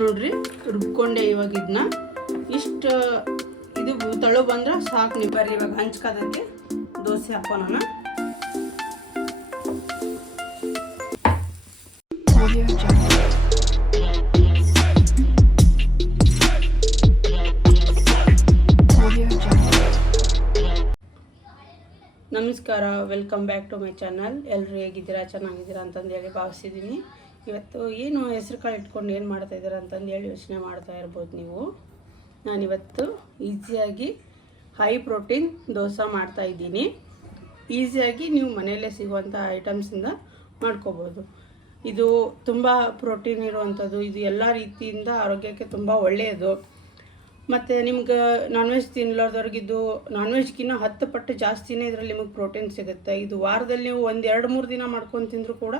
ನೋಡ್ರಿ ರುಬ್ಕೊಂಡೆ ಇವಾಗ ಇದನ್ನ ಇಷ್ಟು ಇದು ತಳು ಬಂದ್ರೆ ಸಾಕು. ನೀವು ಬರ್ರಿ ಇವಾಗ ಹಂಚ್ಕೋದಕ್ಕೆ ದೋಸೆ ಹಾಕೋಣ. ನಮಸ್ಕಾರ, welcome back to my channel. ಎಲ್ಲರೂ ಹೇಗಿದ್ದೀರಾ, ಚೆನ್ನಾಗಿದ್ದೀರಾ ಅಂತಂದೇಳಿ ಭಾವಿಸಿದ್ದೀನಿ. ಇವತ್ತು ಏನು ಹೆಸರು ಕಾಳು ಇಟ್ಕೊಂಡು ಏನು ಮಾಡ್ತಾಯಿದ್ದೀರಾ ಅಂತಂದೇಳಿ ಯೋಚನೆ ಮಾಡ್ತಾ ಇರ್ಬೋದು ನೀವು. ನಾನಿವತ್ತು ಈಸಿಯಾಗಿ ಹೈ ಪ್ರೋಟೀನ್ ದೋಸೆ ಮಾಡ್ತಾಯಿದ್ದೀನಿ. ಈಸಿಯಾಗಿ ನೀವು ಮನೆಯಲ್ಲೇ ಸಿಗುವಂಥ ಐಟಮ್ಸಿಂದ ಮಾಡ್ಕೋಬೋದು. ಇದು ತುಂಬ ಪ್ರೋಟೀನ್ ಇರುವಂಥದ್ದು. ಇದು ಎಲ್ಲ ರೀತಿಯಿಂದ ಆರೋಗ್ಯಕ್ಕೆ ತುಂಬ ಒಳ್ಳೆಯದು. ಮತ್ತು ನಿಮ್ಗೆ ನಾನ್ ವೆಜ್ ತಿನ್ನಲಾರ್ದವ್ರಿಗಿದ್ದು ನಾನ್ ವೆಜ್ಗಿನ್ನ 10 ಪಟ್ಟು ಜಾಸ್ತಿನೇ ಇದರಲ್ಲಿ ನಿಮಗೆ ಪ್ರೋಟೀನ್ ಸಿಗುತ್ತೆ. ಇದು ವಾರದಲ್ಲಿ ನೀವು 1-2-3 ದಿನ ಮಾಡ್ಕೊಂಡು ತಿಂದರೂ ಕೂಡ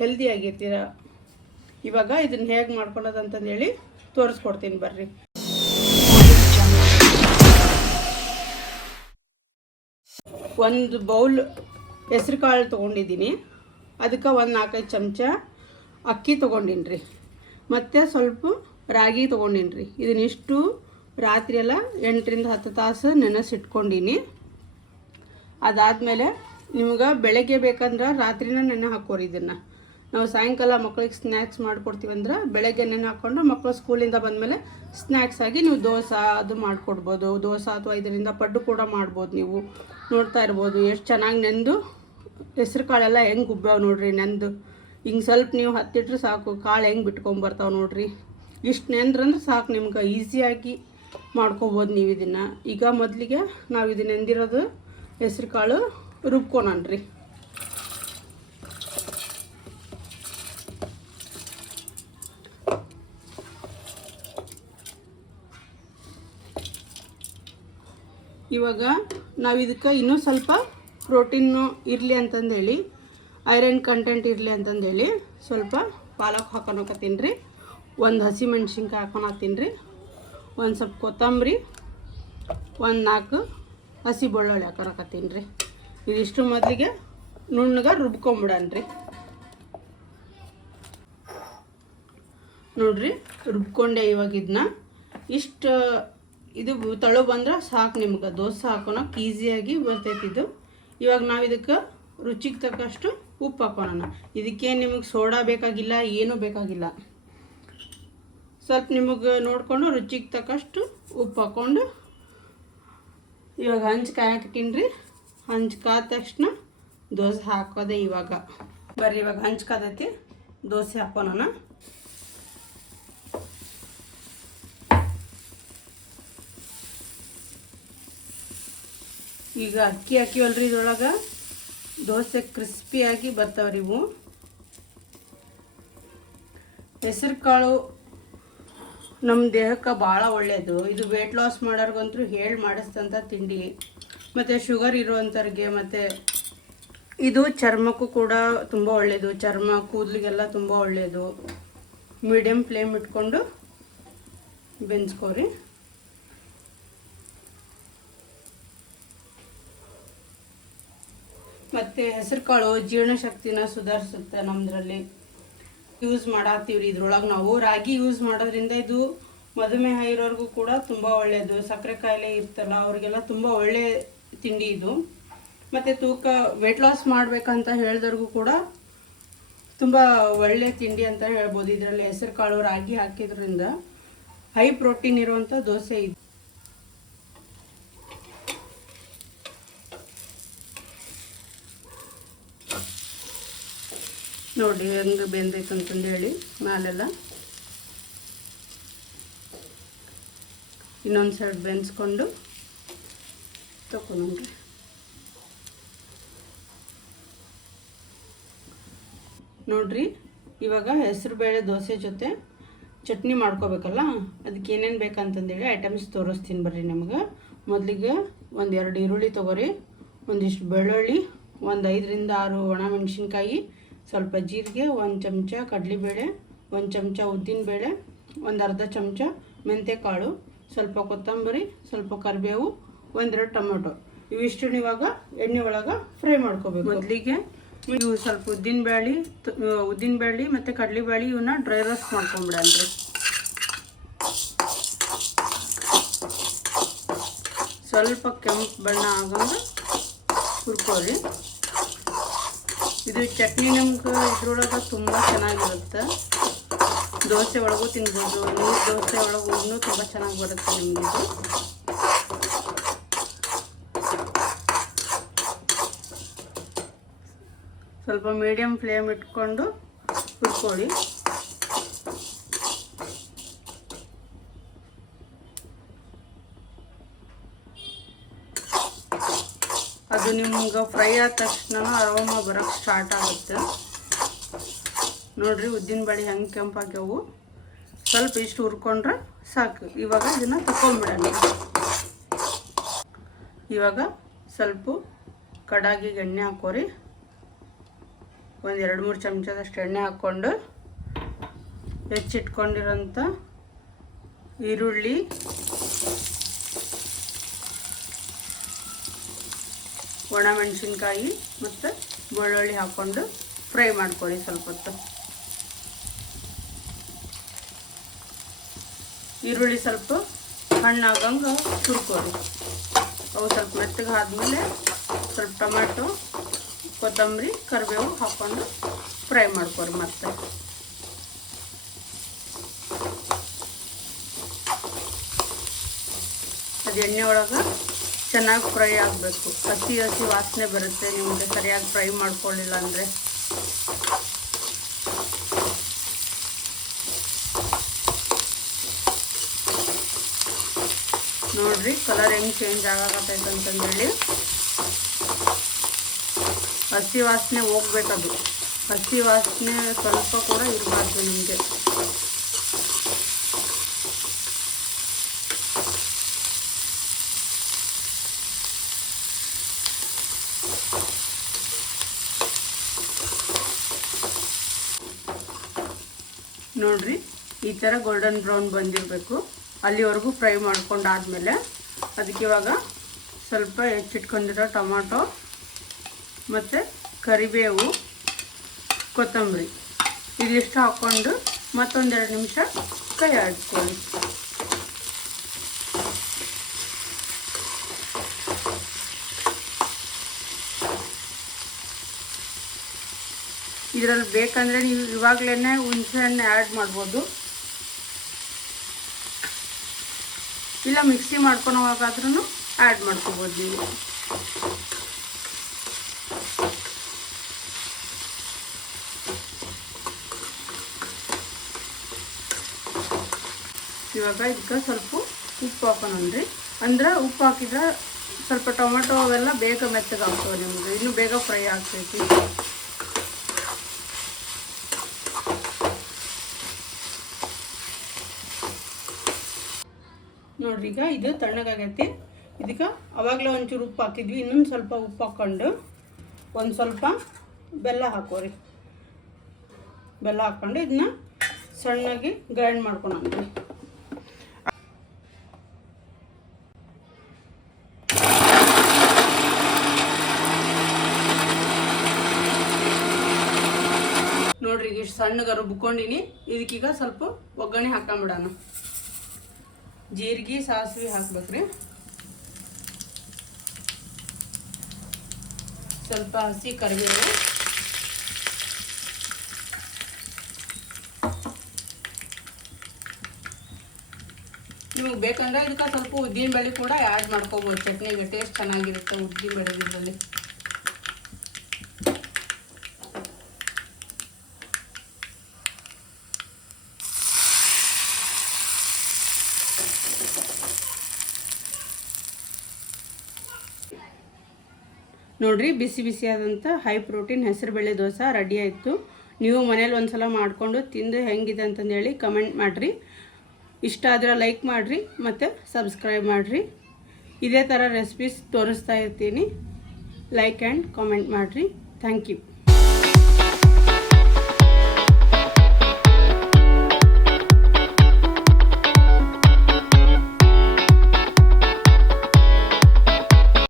ಹೆಲ್ದಿ ಆಗಿರ್ತೀರ. ಇವಾಗ ಇದನ್ನು ಹೇಗೆ ಮಾಡ್ಕೊಳ್ಳೋದು ಅಂತಂದೇಳಿ ತೋರಿಸ್ಕೊಡ್ತೀನಿ ಬರ್ರಿ. ಒಂದು ಬೌಲ್ ಹೆಸ್ರು ಕಾಳು ತೊಗೊಂಡಿದ್ದೀನಿ. ಅದಕ್ಕೆ 1-4 ಚಮಚ ಅಕ್ಕಿ ತೊಗೊಂಡಿನಿ ರೀ. ಮತ್ತು ಸ್ವಲ್ಪ ರಾಗಿ ತೊಗೊಂಡಿನಿ. ಇದನ್ನಿಷ್ಟು ರಾತ್ರಿ ಎಲ್ಲ 8-10 ತಾಸು ನೆನೆಸಿಟ್ಕೊಂಡಿನಿ. ಅದಾದಮೇಲೆ ನಿಮ್ಗೆ ಬೆಳಗ್ಗೆ ಬೇಕಂದ್ರೆ ರಾತ್ರಿನ ನೆನೆ ಹಾಕೋರಿ. ಇದನ್ನು ನಾವು ಸಾಯಂಕಾಲ ಮಕ್ಳಿಗೆ ಸ್ನ್ಯಾಕ್ಸ್ ಮಾಡಿಕೊಡ್ತೀವಂದ್ರೆ ಬೆಳಗ್ಗೆ ನೆನೆ ಹಾಕ್ಕೊಂಡು ಮಕ್ಕಳು ಸ್ಕೂಲಿಂದ ಬಂದಮೇಲೆ ಸ್ನ್ಯಾಕ್ಸ್ ಆಗಿ ನೀವು ದೋಸೆ ಅದು ಮಾಡಿಕೊಡ್ಬೋದು. ದೋಸೆ ಅಥವಾ ಇದರಿಂದ ಪಡ್ಡು ಕೂಡ ಮಾಡ್ಬೋದು. ನೀವು ನೋಡ್ತಾ ಇರ್ಬೋದು ಎಷ್ಟು ಚೆನ್ನಾಗಿ ನೆಂದು ಹೆಸ್ರು ಕಾಳೆಲ್ಲ ಹೆಂಗೆ ಉಬ್ಬ್ಯಾವ ನೋಡ್ರಿ. ನೆಂದು ಹಿಂಗೆ ಸ್ವಲ್ಪ ನೀವು ಹತ್ತಿಟ್ರೆ ಸಾಕು, ಕಾಳು ಹೆಂಗೆ ಬಿಟ್ಕೊಂಬರ್ತಾವೆ ನೋಡ್ರಿ. ಇಷ್ಟು ನೆಂದ್ರಂದ್ರೆ ಸಾಕು, ನಿಮ್ಗೆ ಈಸಿಯಾಗಿ ಮಾಡ್ಕೋಬೋದು ನೀವು ಇದನ್ನು. ಈಗ ಮೊದಲಿಗೆ ನಾವು ಇದನ್ನ ನೆಂದಿರೋದು ಹೆಸ್ರು ಕಾಳು ರುಬ್ಕೊಳನ್ರಿ. ಇವಾಗ ನಾವು ಇದಕ್ಕೆ ಇನ್ನೂ ಸ್ವಲ್ಪ ಪ್ರೋಟೀನು ಇರಲಿ ಅಂತಂದೇಳಿ, ಐರನ್ ಕಂಟೆಂಟ್ ಇರಲಿ ಅಂತಂದೇಳಿ ಸ್ವಲ್ಪ ಪಾಲಕ್ ಹಾಕೊಳಕತ್ತೀನಿ ರೀ. ಒಂದು ಹಸಿ ಮೆಣ್ಸಿನ್ಕಾಯಿ ಹಾಕೊಳತ್ತೀನಿ ರೀ. ಒಂದು ಸ್ವಲ್ಪ ಕೊತ್ತಂಬರಿ, 1-4 ಹಸಿ ಬೆಳ್ಳುಳ್ಳಿ ಹಾಕೊಳಕತ್ತೀನಿ ರೀ. ಇದಿಷ್ಟು ಮೊದಲಿಗೆ ನುಣ್ಣಗೆ ರುಬ್ಕೊಂಬಿಡನ್ರಿ. ನೋಡ್ರಿ ರುಬ್ಕೊಂಡೆ ಇವಾಗ ಇದನ್ನ ಇಷ್ಟು ಇದು ತಳು ಬಂದ್ರೆ ಸಾಕು. ನಿಮ್ಗೆ ದೋಸೆ ಹಾಕೋಣಕ್ಕೆ ಈಸಿಯಾಗಿ ಬರ್ತೈತಿ ಇದು. ಇವಾಗ ನಾವು ಇದಕ್ಕೆ ರುಚಿಗೆ ತಕ್ಕಷ್ಟು ಉಪ್ಪು ಹಾಕೋಣ. ಇದಕ್ಕೇನು ನಿಮಗೆ ಸೋಡಾ ಬೇಕಾಗಿಲ್ಲ, ಏನೂ ಬೇಕಾಗಿಲ್ಲ. ಸ್ವಲ್ಪ ನಿಮಗೆ ನೋಡಿಕೊಂಡು ರುಚಿಗೆ ತಕ್ಕಷ್ಟು ಉಪ್ಪು ಹಾಕ್ಕೊಂಡು ಇವಾಗ ಹಂಚು ಕಾಯಕ್ಕಿಟ್ಟಿನಿ ರೀ. ಹಂಚು ಕಾದ ತಕ್ಷಣ ದೋಸೆ ಹಾಕೋದೆ. ಇವಾಗ ಬರ್ರಿ ಇವಾಗ ಹಂಚು ಕಾದೈತಿ, ದೋಸೆ ಹಾಕೋಣ. ಈಗ ಅಕ್ಕಿ ಹಾಕಿವಲ್ರಿ, ಇದ್ರೊಳಗೆ ದೋಸೆ ಕ್ರಿಸ್ಪಿಯಾಗಿ ಬರ್ತಾವ್ರಿ ಇವು. ಹೆಸರು ಕಾಳು ನಮ್ಮ ದೇಹಕ್ಕೆ ಭಾಳ ಒಳ್ಳೆಯದು. ಇದು ವೆಯ್ಟ್ ಲಾಸ್ ಮಾಡೋರ್ಗಂತೂ ಹೇಳಿ ಮಾಡಿಸ್ತಂಥ ತಿಂಡಿ. ಮತ್ತು ಶುಗರ್ ಇರುವಂಥವ್ರಿಗೆ, ಮತ್ತು ಇದು ಚರ್ಮಕ್ಕೂ ಕೂಡ ತುಂಬ ಒಳ್ಳೆಯದು. ಚರ್ಮ ಕೂದಲಿಗೆಲ್ಲ ತುಂಬ ಒಳ್ಳೆಯದು. ಮೀಡಿಯಮ್ ಫ್ಲೇಮ್ ಇಟ್ಕೊಂಡು ಬೆಂಚ್ಕೋರಿ. ಮತ್ತು ಹೆಸರು ಕಾಳು ಜೀರ್ಣಶಕ್ತಿನ ಸುಧಾರಿಸುತ್ತೆ. ನಮ್ಮದ್ರಲ್ಲಿ ಯೂಸ್ ಮಾಡತ್ತೀವ್ರಿ. ಇದ್ರೊಳಗೆ ನಾವು ರಾಗಿ ಯೂಸ್ ಮಾಡೋದ್ರಿಂದ ಇದು ಮಧುಮೇಹ ಇರೋರಿಗೂ ಕೂಡ ತುಂಬ ಒಳ್ಳೆಯದು. ಸಕ್ಕರೆ ಕಾಯಿಲೆ ಇರ್ತಲ್ಲ ಅವ್ರಿಗೆಲ್ಲ ತುಂಬ ಒಳ್ಳೆಯ ತಿಂಡಿ ಇದು. ಮತ್ತು ತೂಕ ವೆಯ್ಟ್ ಲಾಸ್ ಮಾಡಬೇಕಂತ ಹೇಳಿದವ್ರಿಗೂ ಕೂಡ ತುಂಬ ಒಳ್ಳೆಯ ತಿಂಡಿ ಅಂತ ಹೇಳ್ಬೋದು. ಇದರಲ್ಲಿ ಹೆಸರು ಕಾಳು ರಾಗಿ ಹಾಕಿದ್ರಿಂದ ಹೈ ಪ್ರೋಟೀನ್ ಇರುವಂಥ ದೋಸೆ ಇದು. ನೋಡಿ ಹೆಂಗೆ ಬೆಂದೈತೆ ಅಂತಂದೇಳಿ ಮೇಲೆಲ್ಲ. ಇನ್ನೊಂದು ಸೈಡ್ ಬೆನ್ಸ್ಕೊಂಡು ತಗೊಂಡ್ರಿ. ನೋಡ್ರಿ ಇವಾಗ ಹೆಸರು ಬೇಳೆ ದೋಸೆ ಜೊತೆ ಚಟ್ನಿ ಮಾಡ್ಕೋಬೇಕಲ್ಲ, ಅದಕ್ಕೆ ಏನೇನು ಬೇಕಂತಂದೇಳಿ ಐಟಮ್ಸ್ ತೋರಿಸ್ತೀನಿ ಬರ್ರಿ ನಿಮ್ಗೆ. ಮೊದಲಿಗೆ 1-2 ಈರುಳ್ಳಿ ತೊಗೊರಿ, ಒಂದಿಷ್ಟು ಬೆಳ್ಳುಳ್ಳಿ, 5-6 ಒಣಮೆಣಸಿನ್ಕಾಯಿ, ಸ್ವಲ್ಪ ಜೀರಿಗೆ, 1 ಚಮಚ ಕಡಲೆಬೇಳೆ, 1 ಚಮಚ ಉದ್ದಿನಬೇಳೆ, 1/2 ಚಮಚ ಮೆಂತ್ಯಕಾಳು, ಸ್ವಲ್ಪ ಕೊತ್ತಂಬರಿ, ಸ್ವಲ್ಪ ಕರಿಬೇವು, 1-2 ಟೊಮೆಟೊ. ಇವಿಷ್ಟು ಇವಾಗ ಎಣ್ಣೆ ಒಳಗೆ ಫ್ರೈ ಮಾಡ್ಕೋಬೇಕು. ಮೊದಲಿಗೆ ಇವು ಸ್ವಲ್ಪ ಉದ್ದಿನಬೇಳೆ ಮತ್ತು ಕಡಲೆಬೇಳೆ ಇವನ್ನ ಡ್ರೈ ರೋಸ್ಟ್ ಮಾಡ್ಕೊಂಬಿಡನ್ರಿ. ಸ್ವಲ್ಪ ಕೆಂಪು ಬಣ್ಣ ಆಗಂಗೆ ಹುರ್ಕೊಳ್ಳಿ. ಇದು ಚಟ್ನಿ ನಮ್ಗೆ ಇದ್ರೊಳಗೆ ತುಂಬ ಚೆನ್ನಾಗಿರುತ್ತೆ. ದೋಸೆ ಒಳಗೂ ತಿನ್ಬೋದು, ನೀರು ದೋಸೆ ಒಳಗೂ ತುಂಬ ಚೆನ್ನಾಗಿ ಬರುತ್ತೆ ನಿಮಗಿದು. ಸ್ವಲ್ಪ ಮೀಡಿಯಮ್ ಫ್ಲೇಮ್ ಇಟ್ಕೊಂಡು ಹುರ್ಕೊಳ್ಳಿ. ಅದು ನಿಮ್ಗೆ ಫ್ರೈ ಆದ ತಕ್ಷಣ ಅರೋಮ ಬರೋಕ್ಕೆ ಸ್ಟಾರ್ಟ್ ಆಗುತ್ತೆ. ನೋಡಿರಿ ಉದ್ದಿನಬೇಳೆ ಹೆಂಗೆ ಕೆಂಪಾಗ್ಯಾವು. ಸ್ವಲ್ಪ ಇಷ್ಟು ಹುರ್ಕೊಂಡ್ರೆ ಸಾಕು. ಇವಾಗ ಇದನ್ನು ತಗೊಂಡ್ಬಿಡೋಣ. ಇವಾಗ ಸ್ವಲ್ಪ ಕಡಾಗಿಗೆ ಎಣ್ಣೆ ಹಾಕೋರಿ. ಒಂದು 2-3 ಚಮಚದಷ್ಟು ಎಣ್ಣೆ ಹಾಕ್ಕೊಂಡು ಹೆಚ್ಚಿಟ್ಕೊಂಡಿರೋಂಥ ಈರುಳ್ಳಿ, ಒಣಮೆಣಸಿನ್ಕಾಯಿ ಮತ್ತು ಬೆಳ್ಳುಳ್ಳಿ ಹಾಕ್ಕೊಂಡು ಫ್ರೈ ಮಾಡ್ಕೊಳ್ಳಿ ಸ್ವಲ್ಪ ಹೊತ್ತು. ಈರುಳ್ಳಿ ಸ್ವಲ್ಪ ಹಣ್ಣಾಗಂಗೆ ಹುರ್ಕೊಳ್ಳಿ. ಅವು ಸ್ವಲ್ಪ ಮೆತ್ತಗೆ ಆದಮೇಲೆ ಸ್ವಲ್ಪ ಟೊಮೆಟೊ, ಕೊತ್ತಂಬರಿ, ಕರಿಬೇವು ಹಾಕ್ಕೊಂಡು ಫ್ರೈ ಮಾಡ್ಕೊರಿ. ಮತ್ತೆ ಅದು ಎಣ್ಣೆ ಒಳಗೆ ಚೆನ್ನಾಗಿ ಫ್ರೈ ಆಗಬೇಕು. ಹಸಿ ವಾಸನೆ ಬರುತ್ತೆ ನಿಮಗೆ ಸರಿಯಾಗಿ ಫ್ರೈ ಮಾಡ್ಕೊಳ್ಳಿಲ್ಲ ಅಂದರೆ. ನೋಡ್ರಿ ಕಲರ್ ಹೆಂಗೆ ಚೇಂಜ್ ಆಗತ್ತೈತೆ ಅಂತಂದೇಳಿ. ಹಸಿ ವಾಸನೆ ಹೋಗ್ಬೇಕದು. ಹಸಿ ವಾಸನೆ ಸ್ವಲ್ಪ ಕೂಡ ಇರಬಾರ್ದು ನಿಮಗೆ. ನೋಡ್ರಿ ಈ ಥರ ಗೋಲ್ಡನ್ ಬ್ರೌನ್ ಬಂದಿರಬೇಕು. ಅಲ್ಲಿವರೆಗೂ ಫ್ರೈ ಮಾಡ್ಕೊಂಡಾದ್ಮೇಲೆ ಅದಕ್ಕೆ ಇವಾಗ ಸ್ವಲ್ಪ ಹೆಚ್ಚಿಟ್ಕೊಂಡಿರೋ ಟೊಮಾಟೊ ಮತ್ತು ಕರಿಬೇವು, ಕೊತ್ತಂಬರಿ ಇದಿಷ್ಟು ಹಾಕ್ಕೊಂಡು ಮತ್ತೊಂದು 2 ನಿಮಿಷ ಕೈ ಆಡಿಸ್ಕೊಳ್ಳಿ. ಇದರಲ್ಲಿ ಬೇಕಂದರೆ ನೀವು ಇವಾಗಲೇ ಹುಣಸೆ ಹಣ್ಣು ಆ್ಯಡ್ ಮಾಡ್ಬೋದು, ಇಲ್ಲ ಮಿಕ್ಸಿ ಮಾಡ್ಕೊಳೋವಾಗಾದ್ರೂ ಆ್ಯಡ್ ಮಾಡ್ಕೋಬೋದು ನೀವು. ಇವಾಗ ಇದಕ್ಕೆ ಸ್ವಲ್ಪ ಉಪ್ಪು ಹಾಕೋಣನ್ರಿ. ಅಂದ್ರೆ ಉಪ್ಪು ಹಾಕಿದ್ರೆ ಸ್ವಲ್ಪ ಟೊಮೆಟೊ ಅವೆಲ್ಲ ಬೇಗ ಮೆತ್ತಗಾಗ್ತವೆ ನಿಮಗೆ, ಇನ್ನೂ ಬೇಗ ಫ್ರೈ ಆಗ್ತೈತಿ. ನೋಡ್ರಿ ಈಗ ಇದು ತಣ್ಣಗಾಗೈತಿ. ಇದಕ್ಕೆ ಅವಾಗಲೇ ಒಂಚೂರು ಉಪ್ಪು ಹಾಕಿದ್ವಿ, ಇನ್ನೊಂದು ಸ್ವಲ್ಪ ಉಪ್ಪು ಹಾಕ್ಕೊಂಡು ಒಂದು ಸ್ವಲ್ಪ ಬೆಲ್ಲ ಹಾಕೋರಿ. ಬೆಲ್ಲ ಹಾಕ್ಕೊಂಡು ಇದನ್ನ ಸಣ್ಣಗೆ ಗ್ರೈಂಡ್ ಮಾಡ್ಕೊಳಂದ್ರಿ. ನೋಡ್ರಿ ಈಗ ಇಷ್ಟು ಸಣ್ಣಗೆ ರುಬ್ಕೊಂಡಿನಿ. ಇದಕ್ಕೀಗ ಸ್ವಲ್ಪ ಒಗ್ಗರಣೆ ಹಾಕೊಂಬಿಡೋಣ. ಜೀರಿಗೆ, ಸಾಸಿವೆ ಹಾಕ್ಬೇಕ್ರಿ. ಸ್ವಲ್ಪ ಹಸಿ ಕರಿಬೇವು, ನಿಮಗೆ ಬೇಕಂದ್ರೆ ಇದಕ್ಕೆ ಸ್ವಲ್ಪ ಉದ್ದಿನಬೇಳೆ ಕೂಡ ಆ್ಯಡ್ ಮಾಡ್ಕೋಬೋದು. ಚಟ್ನಿಗೆ ಟೇಸ್ಟ್ ಚೆನ್ನಾಗಿರುತ್ತೆ ಉದ್ದಿನಬೇಳೆ ಇದರಲ್ಲಿ. ನೋಡ್ರಿ ಬಿಸಿ ಬಿಸಿಯಾದಂಥ ಹೈ ಪ್ರೋಟೀನ್ ಹೆಸರುಬೇಳೆ ದೋಸೆ ರೆಡಿ ಆಯಿತು. ನೀವು ಮನೇಲಿ ಒಂದ್ಸಲ ಮಾಡಿಕೊಂಡು ತಿಂದು ಹೆಂಗಿದೆ ಅಂತಂದೇಳಿ ಕಮೆಂಟ್ ಮಾಡಿರಿ. ಇಷ್ಟ ಆದರೆ ಲೈಕ್ ಮಾಡಿರಿ ಮತ್ತು ಸಬ್ಸ್ಕ್ರೈಬ್ ಮಾಡಿರಿ. ಇದೇ ಥರ ರೆಸಿಪೀಸ್ ತೋರಿಸ್ತಾ ಇರ್ತೀನಿ. ಲೈಕ್ ಆ್ಯಂಡ್ ಕಾಮೆಂಟ್ ಮಾಡಿರಿ. Thank you.